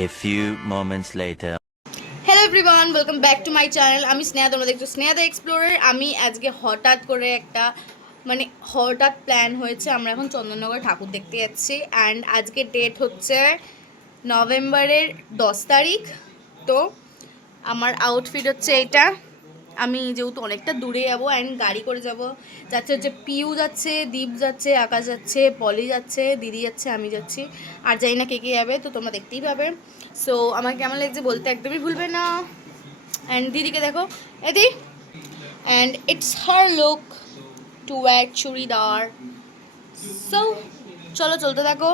A few moments later. Hello everyone, welcome back to my channel. আমি স্নেহা, তোমরা দেখছো Sneha the explorer. আমি আজকে হঠাৎ করে একটা হঠাৎ প্ল্যান হয়েছে, আমরা এখন চন্দননগর ঠাকুর দেখতে যাচ্ছি। অ্যান্ড আজকে ডেট হচ্ছে নভেম্বরের 10 তারিখ। তো আমার আউটফিট হচ্ছে এইটা। আমি যেহেতু অনেকটা দূরে যাবো অ্যান্ড গাড়ি করে যাবো, হচ্ছে পিউ যাচ্ছে, দীপ যাচ্ছে, আকাশ যাচ্ছে, পলি যাচ্ছে, দিদি যাচ্ছে, আমি যাচ্ছি, আর জানি না কে কে যাবে, তো তোমরা দেখতেই পাবে। সো আমাকে কেমন লাগছে বলতে একদমই ভুলবে না। অ্যান্ড দিদিকে দেখো, এদি, and it's her look to wire churidar. So চলো চলতে থাকো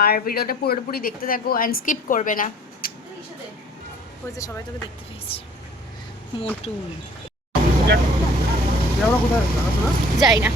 আর ভিডিওটা পুরোপুরি দেখতে থাকো অ্যান্ড স্কিপ করবে না। হয়েছে, সবাই তোকে দেখতে পেয়েছি। মোটু যাই না।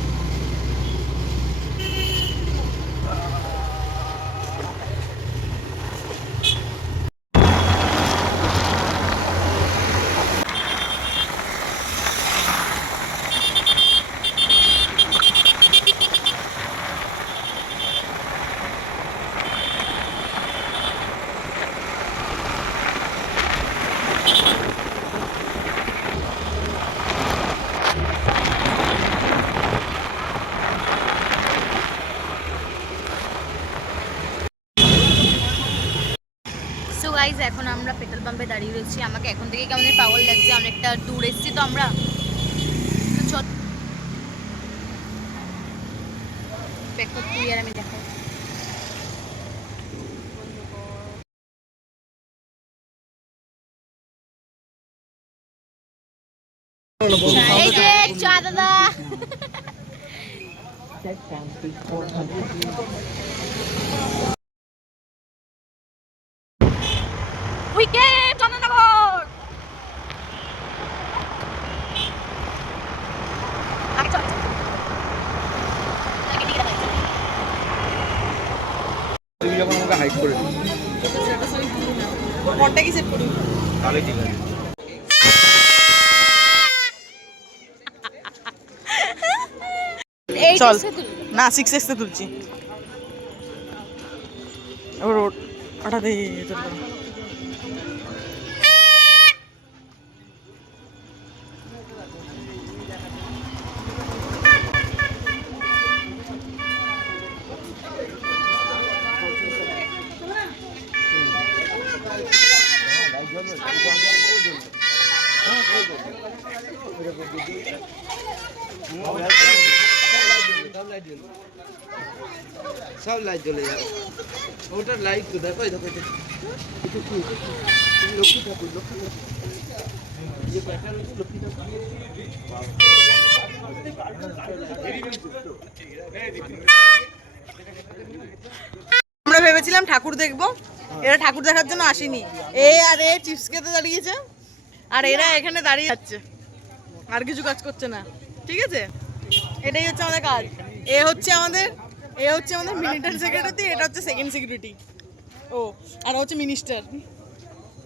সো গাইজ, এখন আমরা পেট্রোল পাম্পে দাঁড়িয়ে রয়েছি। আমাকে এখন থেকে কেমন পাগল লাগছে, অনেকটা দূর এসেছি তো আমরা। তো চল তুই আর আমি দেখো। এই যে চা দাদা। উইকেট চন্দননগর। আগে চল। তুমি যখন আমাকে হাইড করে দিই ফোনটা কি সেট করি? তাহলে ঠিক আছে। চল না 6x তে তুলছি। ওটা দিয়ে তুলবো। সব লাইট জ্বলে যাবে। ওটার লাইট তো দেখো, দেখো লক্ষ্মী ঠাকুর, লক্ষ্মী ঠাকুর যে ব্যাটা রয়েছে, লক্ষ্মী ঠাকুর। আমরা ভেবেছিলাম ঠাকুর দেখবো, এরা ঠাকুর দেখার জন্য আসেনি। আর এ চিপস খেতে দাঁড়িয়েছে, আর এরা এখানে দাঁড়িয়ে যাচ্ছে, আর কিছু কাজ করছে না। ঠিক আছে, এটাই হচ্ছে আমাদের কাজ। এ হচ্ছে আমাদের মিলিটারি সেক্রেটারি, এটা হচ্ছে সেকেন্ড সিকিউরিটি। ও আর হচ্ছে মিনিস্টার।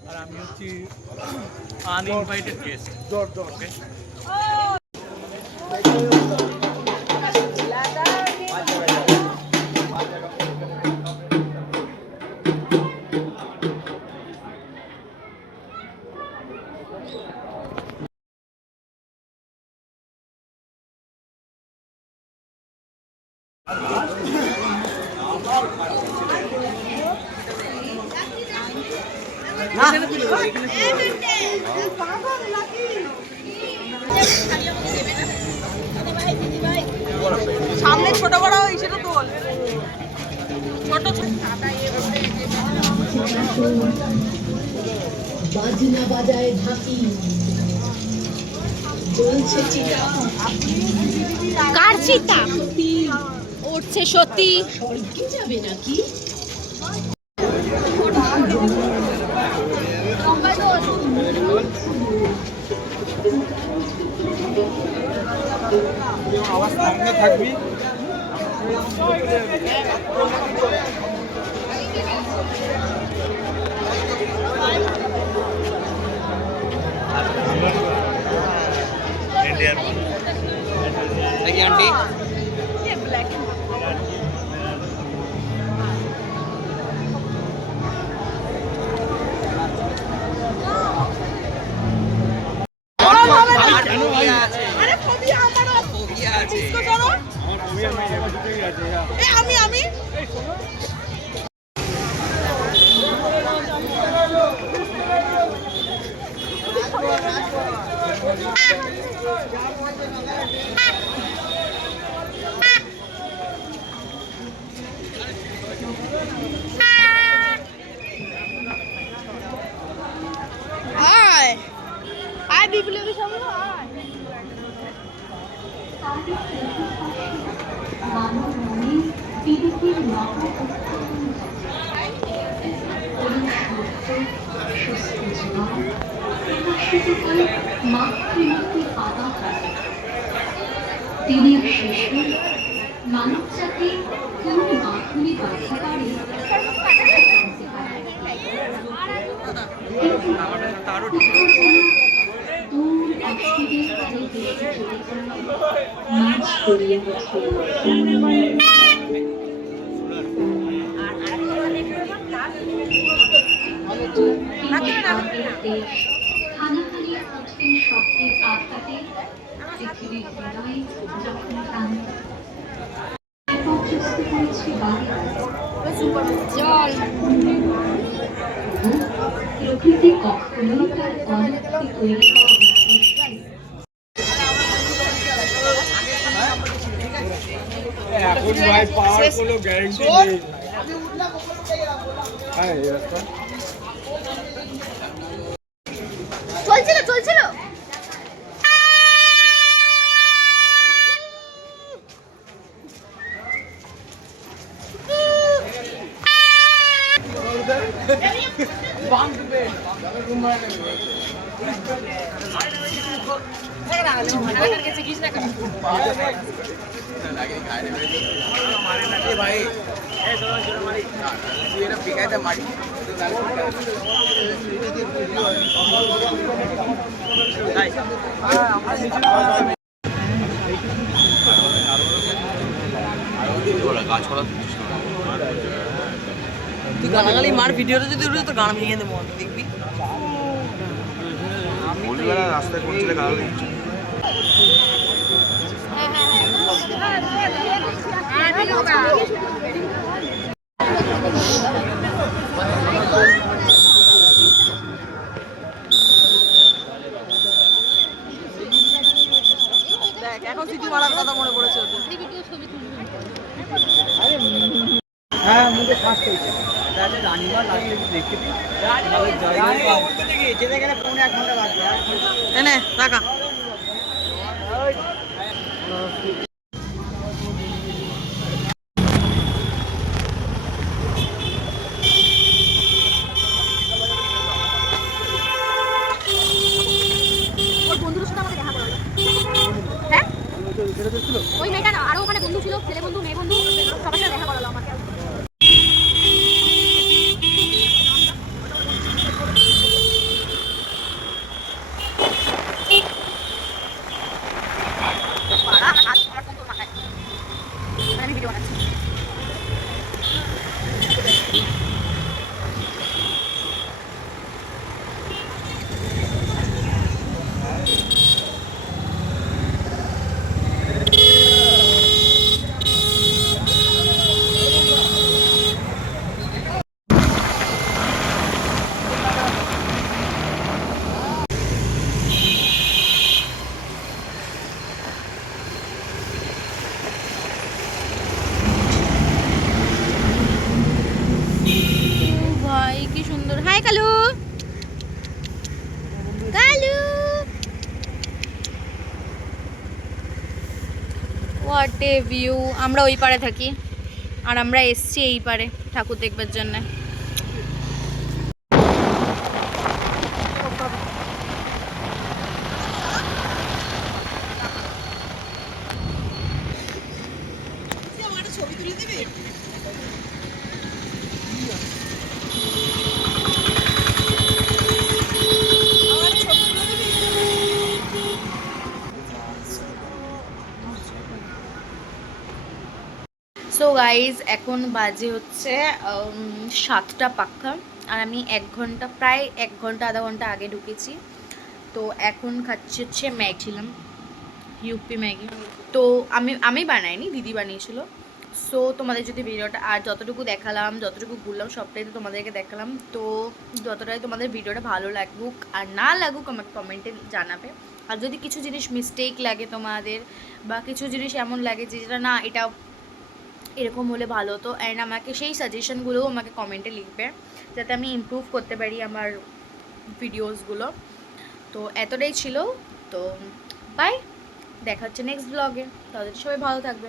আর আমি হচ্ছি আনইনভাইটেড গেস্ট। ওকে, সামনে ছোট বড় সেটা তোল, ছোট বাজনা বাজায় ঢাকি, জ্বলছে চিতা, কার চিতা উঠছে সত্যি। স্বর্গে যাবে নাকি? আমার সামনে থাকবি। ইন্ডিয়ান নাকি আন্টি? আয় আয় বিপ্লবী সঙ্গে আয়। তিনি শেষে মানব জাতি কোন মাধ্যমে বাঁচতে পারে মাছ করিয়া গেছে খানাখানি কঠিন শব্দের আঘাতে পৃথিবীর হৃদয় যখন ক্লান্ত বিপর্যস্ত হয়েছে চল প্রকৃতি কখনোই তার অনক্তি তৈরি এখন ভাই পাওয়ার কোনো গ্যারান্টি নেই। হ্যাঁ এই রাস্তা চলছিল তুই গালাগালি মার ভিডিওটা যদি উঠে তো গান ভেঙে দেবো আমি, দেখবি। রাস্তায় করছিলে গাড়ি দেখ এখন সিটি মারার কথা মনে পড়েছে ওদের। হ্যাঁ মুখে ফার্স্ট হয়েছে রানিমার লাস্টে দেখতে দিই যেতে গেলে পৌনে 1 ঘন্টা লাগবে। এনে টাকা ওই মেয়েটা না আরো ওখানে বন্ধু ছিল, ছেলে বন্ধু মেয়ে বন্ধু সবার সাথে দেখা করালো আমাকে। আমি ভিডিও বানাচ্ছি। ভাই কি সুন্দর। Hi Kalu Kalu what a view. আমরা ওই পারে থাকি আর আমরা এসছি এই পারে ঠাকুর দেখবার জন্য। ছবি তুলে দিবি? সো গাইজ এখন বাজে হচ্ছে 7টা পাক্কা আর আমি 1 ঘন্টা প্রায় 1 ঘন্টা আধা ঘন্টা আগে ঢুকেছি। তো এখন খাচ্ছি হচ্ছে ম্যাগি, ছিলাম ইউপি ম্যাগি। তো আমি বানাইনি, দিদি বানিয়েছিল। সো তোমাদের যদি ভিডিওটা আর যতটুকু দেখালাম যতটুকু ঘুরলাম সবটাই তো তোমাদেরকে দেখালাম। তো যতটাই তোমাদের ভিডিওটা ভালো লাগুক আর না লাগুক আমাকে কমেন্টে জানাবে। আর যদি কিছু জিনিস মিস্টেক লাগে তোমাদের বা কিছু জিনিস এমন লাগে যে যেটা না এটা এরকম হলে ভালো হতো। অ্যান্ড আমাকে সেই সাজেশনগুলোও আমাকে কমেন্টে লিখবে, যাতে আমি ইমপ্রুভ করতে পারি আমার ভিডিওসগুলো। তো এতটাই ছিল। তো বাই, দেখা হচ্ছে নেক্সট ব্লগে। তাদের সবাই ভালো থাকবে।